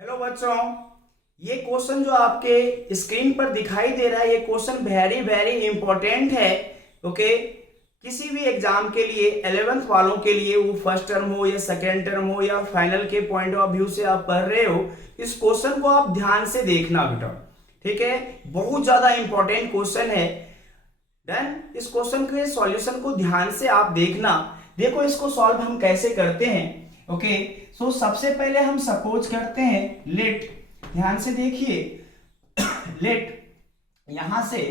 Hello बच्चों, ये question जो आपके स्क्रीन पर दिखाई दे रहा है ये क्वेश्चन वेरी वेरी इंपॉर्टेंट है। ओके, किसी भी एग्जाम के लिए 11th वालों के लिए, वो फर्स्ट टर्म हो या सेकेंड टर्म हो या फाइनल के पॉइंट ऑफ व्यू से आप पढ़ रहे हो, इस क्वेश्चन को आप ध्यान से देखना बेटा। ठीक है, बहुत ज्यादा इंपॉर्टेंट क्वेश्चन है। देन इस क्वेश्चन के सॉल्यूशन को ध्यान से आप देखना। देखो इसको सॉल्व हम कैसे करते हैं। ओके, सो सबसे पहले हम सपोज करते हैं लेट, ध्यान से देखिए लेट, यहां से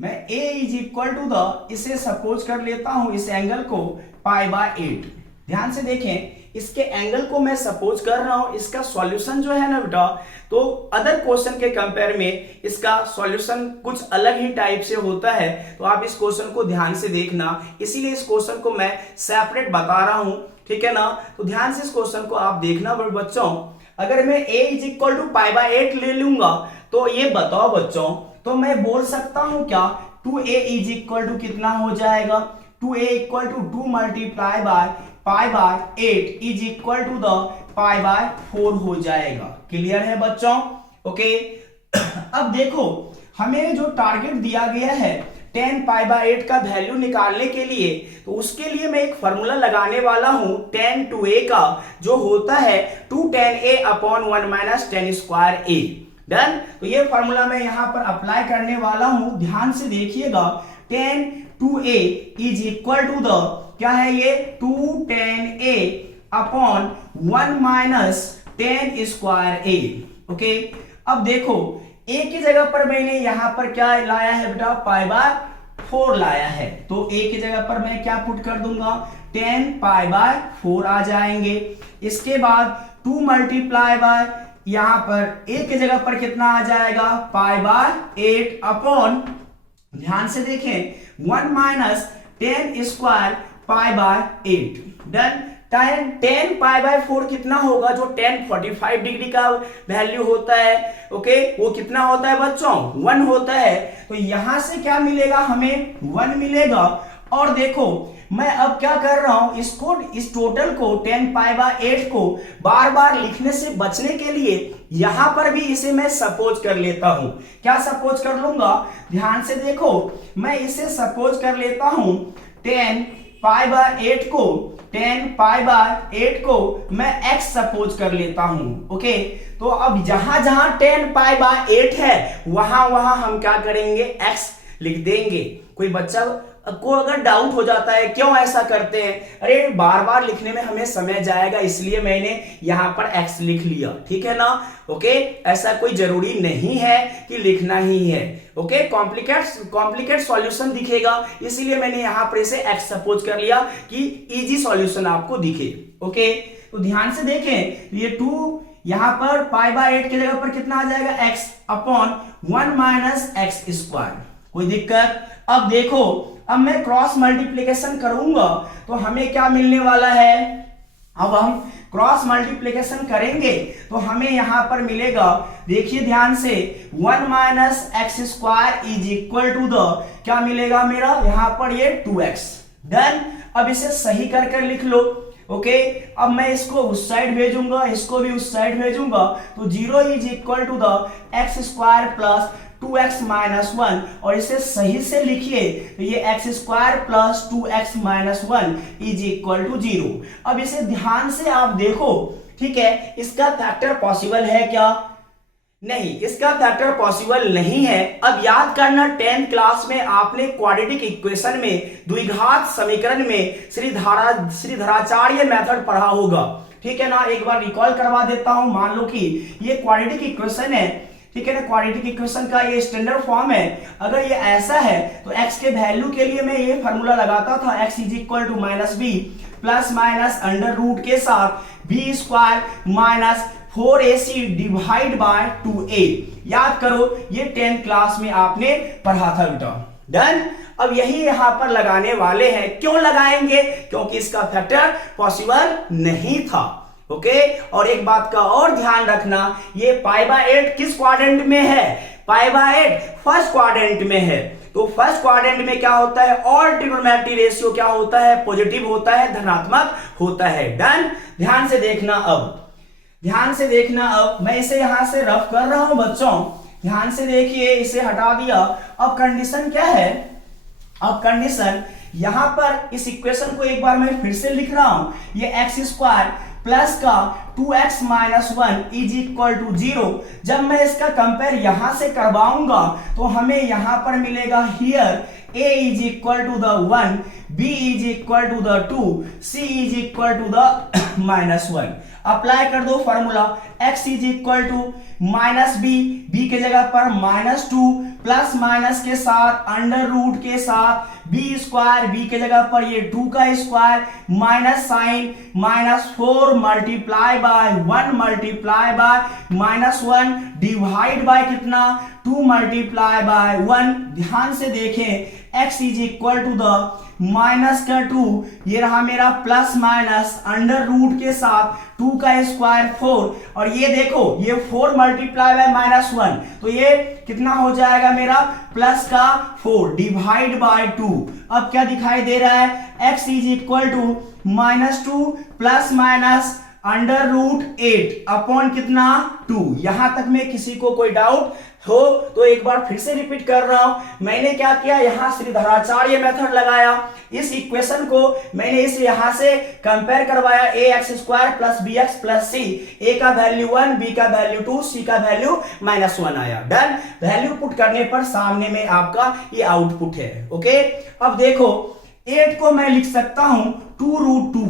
मैं a is equal to the, इसे सपोज कर लेता हूं इस एंगल को π/8। ध्यान से देखें, इसके एंगल को मैं सपोज कर रहा हूं। इसका सॉल्यूशन जो है ना बेटा, तो अदर क्वेश्चन के कंपेयर में इसका सॉल्यूशन कुछ अलग ही टाइप से होता है। तो आप इस क्वेश्चन को ध्यान से देखना, इसीलिए इस क्वेश्चन को मैं सेपरेट बता रहा हूं। ठीक है ना, तो ध्यान से इस क्वेश्चन को आप देखना बच्चों। अगर मैं a इज इक्वल टू π/8 ले लूंगा तो ये बताओ बच्चों, तो मैं बोल सकता हूं क्या 2a इज इक्वल टू कितना हो जाएगा, 2a equal to 2 multiply by π/8 is equal to the π/4 हो जाएगा। क्लियर है बच्चों? ओके, अब देखो हमें जो टारगेट दिया गया है 10 π/8 का वैल्यू निकालने के लिए, तो उसके लिए मैं एक फॉर्मूला लगाने वाला हूं 10 to a का, जो होता है 2 10a upon 1 minus 10 square a। Done, तो ये फॉर्मूला मैं यहां पर अप्लाई करने वाला हूं। ध्यान से देखिएगा, 10 to a is equal to the, क्या है ये 2 10a upon 1 minus 10 square a। Okay, अब देखो a की जगह पर मैंने यहां पर क्या लाया है बेटा, π/4 लाया है। तो a की जगह पर मैं क्या पुट कर दूंगा, 10 π/4 आ जाएंगे। इसके बाद 2 मल्टीप्लाई बाय, यहां पर a की जगह पर कितना आ जाएगा, π/8 अपॉन, ध्यान से देखें 1 माइनस 10 स्क्वायर π/8। डन, 10 π/4 कितना होगा, जो 10 45 डिग्री का वैल्यू होता है। ओके, वो कितना होता है बच्चों, 1 होता है। तो यहां से क्या मिलेगा, हमें 1 मिलेगा। और देखो मैं अब क्या कर रहा हूं, इसको, इस टोटल को 10 π/8 को बार बार लिखने से बचने के लिए यहां पर भी इसे मैं सपोज कर लेता हूं। क्या सपोज कर लूंगा, ध्यान से देखो, मैं इसे सपोज कर लेता हूं 10 π/8 को, 10 π/8 को मैं x सपोज कर लेता हूं। ओके, तो अब जहां जहां 10 π/8 है वहां वहां हम क्या करेंगे, x लिख देंगे। कोई बच्चा को अगर डाउट हो जाता है क्यों ऐसा करते हैं, अरे बार बार लिखने में हमें समय जाएगा, इसलिए मैंने यहां पर x लिख लिया। ठीक है ना? ओके, ऐसा कोई जरूरी नहीं है कि लिखना ही है। ओके, कॉम्प्लिकेट सॉल्यूशन दिखेगा, इसीलिए मैंने यहां पर इसे x सपोज कर लिया कि इजी सॉल्यूशन आपको दिखे। ओके, तो ध्यान से देखें, ये 2 यहां पर π/8 की जगह पर कितना आ जाएगा, x upon 1 minus x square. कोई दिक्कत? अब देखो, अब मैं क्रॉस मल्टीप्लिकेशन करूंगा तो हमें क्या मिलने वाला है, अब हम क्रॉस मल्टीप्लिकेशन करेंगे तो हमें यहां पर मिलेगा, देखिए ध्यान से, 1 minus X square is equal to the, क्या मिलेगा मेरा यहां पर, ये 2x। डन, अब इसे सही कर कर लिख लो। ओके, अब मैं इसको उस साइड भेजूंगा, इसको भी उस साइड भेजूंगा, तो 0 is equal to the X square plus 2x minus 1, और इसे सही से लिखिए तो ये X square plus 2x minus 1 is equal to 0। अब इसे ध्यान से आप देखो, ठीक है, इसका फैक्टर पॉसिबल है क्या, नहीं, इसका फैक्टर पॉसिबल नहीं है। अब याद करना, 10th क्लास में आपने क्वाड्रेटिक इक्वेशन में, द्विघात समीकरण में श्रीधराचार्य मेथड पढ़ा होगा। ठीक है ना, एक बार रिकॉल करवा देता हूं। मान लो कि ये क्वाड्रेटिक इक्वेशन है, ठीक है ना, क्वाड्रेटिक इक्वेशन का ये स्टैंडर्ड फॉर्म है। अगर ये ऐसा है तो x के वैल्यू के लिए मैं ये फार्मूला लगाता था, x is equal to minus B plus minus under root के साथ B square minus 4ac divide by 2a। याद करो, ये 10th क्लास में आपने पढ़ा था बेटा। डन, अब यही यहां पर लगाने वाले हैं। क्यों लगाएंगे, क्योंकि इसका फैक्टर पॉसिबल नहीं था। ओके, और एक बात का और ध्यान रखना, ये π/8 किस क्वाड्रेंट में है, π/8 फर्स्ट क्वाड्रेंट में है। तो फर्स्ट क्वाड्रेंट में क्या होता है, ऑल ट्रिग्नोमेट्री रेशियो क्या होता है, पॉजिटिव होता है, धनात्मक होता है। डन, ध्यान से देखना। अब ध्यान से देखना, अब मैं इसे यहां से रफ कर रहा हूं बच्चों, ध्यान से देखिए, इसे हटा दिया। अब कंडीशन क्या है, अब कंडीशन यहां पर इस इक्वेशन को एक बार मैं फिर से लिख रहा हूं, ये एक्स स्क्वायर प्लस का 2x minus 1 is equal to 0। जब मैं इसका कंपेयर यहां से करवाऊंगा तो हमें यहां पर मिलेगा here a is equal to the 1, b is equal to the 2, c is equal to the minus 1। Apply कर दो formula, x is equal to minus B के जगह पर माइनस 2 प्लस माइनस के साथ अंडर रूट के साथ बी स्क्वायर, बी के जगह पर ये 2 का square minus sign minus 4 multiply by 1 multiply by minus 1 divide by कितना 2 मल्टीप्लाई बाय 1। ध्यान से देखें, x is equal to the minus का 2, ये रहा मेरा प्लस माइनस अंडर रूट के साथ 2 का स्क्वायर 4, और ये देखो ये 4 मल्टीप्लाई बाय माइनस 1, तो ये कितना हो जाएगा मेरा प्लस का 4 डिवाइड बाय 2। अब क्या दिखाई दे रहा है, x is equal to minus 2 plus minus under root 8 upon कितना 2। यहां तक में किसी को कोई डाउट हो तो एक बार फिर से रिपीट कर रहा हूं, मैंने क्या किया, यहां श्रीधराचार्य मेथड लगाया, इस इक्वेशन को मैंने इस यहां से कंपेयर करवाया, A x square plus B x plus C, A का वैल्यू 1, बी का वैल्यू 2, सी का वैल्यू माइनस 1 आया। डन, वैल्यू पुट करने पर सामने में आपका ये आउटपुट है। ओके, अब देखो 8 को मैं लिख सकता हूं 2 रूट 2,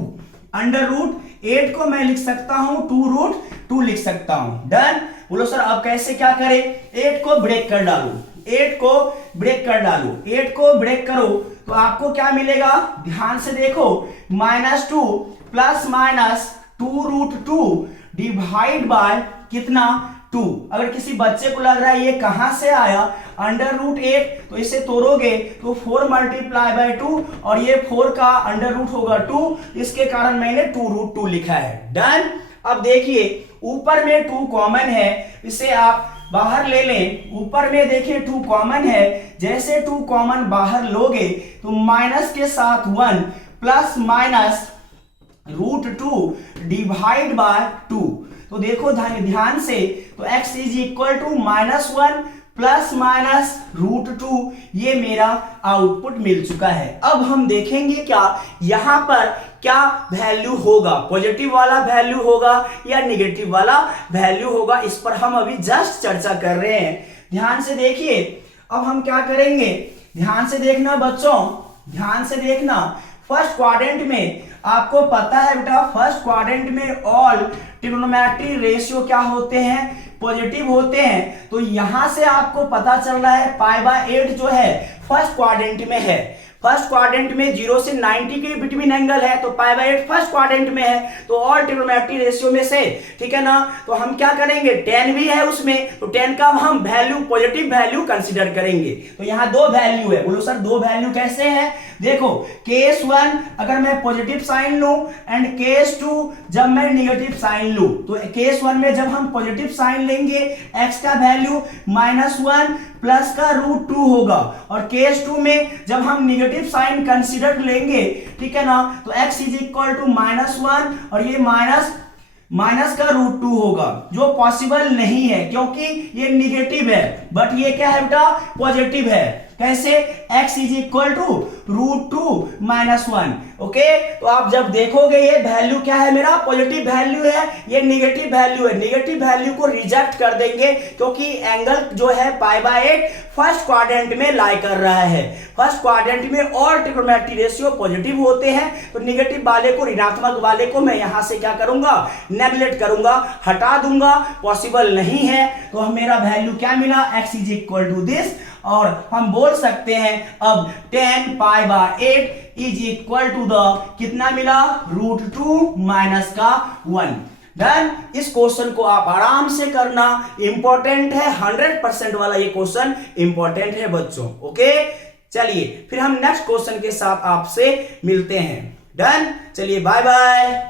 अंडर रूट 8 को मैं लिख सकता हूं 2 रूट 2 लिख सकता हूं। डन, बोलो सर अब कैसे क्या करें, 8 को ब्रेक कर डालो, 8 को ब्रेक कर डालो, 8 को ब्रेक करो तो आपको क्या मिलेगा, ध्यान से देखो, minus 2 plus minus 2 root 2 divide by कितना 2। अगर किसी बच्चे को लग रहा है ये कहां से आया, अंडर रूट 8, तो इसे तोड़ोगे तो 4 मल्टीप्लाई बाय 2, और ये 4 का अंडर रूट होगा 2, इसके कारण मैंने 2 रूट 2 लिखा है। डन, अब देखिए ऊपर में 2 कॉमन है, इसे आप बाहर ले लें, ऊपर में देखिए 2 कॉमन है, जैसे 2 कॉमन बाहर लोगे तो माइनस के साथ 1 plus minus root 2 divide by 2। तो देखो ध्यान से, तो x is equal to minus 1 plus minus root 2, ये मेरा आउटपुट मिल चुका है। अब हम देखेंगे क्या यहां पर क्या वैल्यू होगा, पॉजिटिव वाला वैल्यू होगा या नेगेटिव वाला वैल्यू होगा, इस पर हम अभी जस्ट चर्चा कर रहे हैं। ध्यान से देखिए, अब हम क्या करेंगे, ध्यान से देखना बच्चों, ध्यान से देखना, फर्स्ट क्वाड्रेंट में आपको पता है बेटा, फर्स्ट क्वाड्रेंट में ऑल ट्रिग्नोमेट्री रेशियो क्या होते हैं, पॉजिटिव होते हैं। तो यहां से आपको पता चल रहा है π/8 जो है फर्स्ट क्वाड्रेंट में है, फर्स्ट क्वाड्रेंट में 0 से 90 के बिटवीन एंगल है, तो π/8 फर्स्ट क्वाड्रेंट में है, तो ऑल ट्रिग्नोमेट्री रेशियो में से, ठीक है ना। तो हम क्या करेंगे, 10 भी है उसमें, तो 10 का हम वैल्यू पॉजिटिव वैल्यू कंसीडर करेंगे। तो यहाँ 2 वैल्यू है, बोलो सर 2 वैल्यू कैसे है, देखो केस 1 अगर मैं पॉजिटिव साइन लूं एंड केस 2 जब मैं निगेटिव साइन लूं, तो केस 1 में जब हम पॉजिटिव साइन लेंगे x का वैल्यू -1 प्लस का रूट 2 होगा, और केस 2 में जब हम निगेटिव साइन कंसीडर लेंगे, ठीक है ना, तो x इज इक्वल टू -1 और ये माइनस का रूट 2 होगा, जो पॉसिबल नहीं है क्योंकि ये निगेटिव है, बट ये क्या है बेटा, पॉजिटिव है। कैसे, x is equal to root 2 -1। Okay, तो आप जब देखोगे ये वैल्यू क्या है, मेरा पॉजिटिव वैल्यू है, ये निगेटिव वैल्यू है, निगेटिव वैल्यू को रिजेक्ट कर देंगे क्योंकि एंगल जो है π/8 फर्स्ट क्वाड्रेंट में लाई कर रहा है। फर्स्ट क्वाड्रेंट में ऑल ट्रिग्नोमेट्री रेशियो पॉजिटिव होते हैं, तो निगेटिव वाले को, ऋणात्मक वाले को मैं यहां से क्या करूंगा, नेगलेक्ट करूंगा, हटा दूंगा, पॉसिबल नहीं है। तो मेरा वैल्यू क्या मिला, x is equal to this, और हम बोल सकते हैं अब 10 π/8 इज इक्वल टू द कितना मिला, रूट 2 माइनस का 1। डन, इस क्वेश्चन को आप आराम से करना, इंपॉर्टेंट है, 100% वाला ये क्वेश्चन इंपॉर्टेंट है बच्चों। ओके, चलिए फिर हम नेक्स्ट क्वेश्चन के साथ आपसे मिलते हैं। डन, चलिए बाय बाय।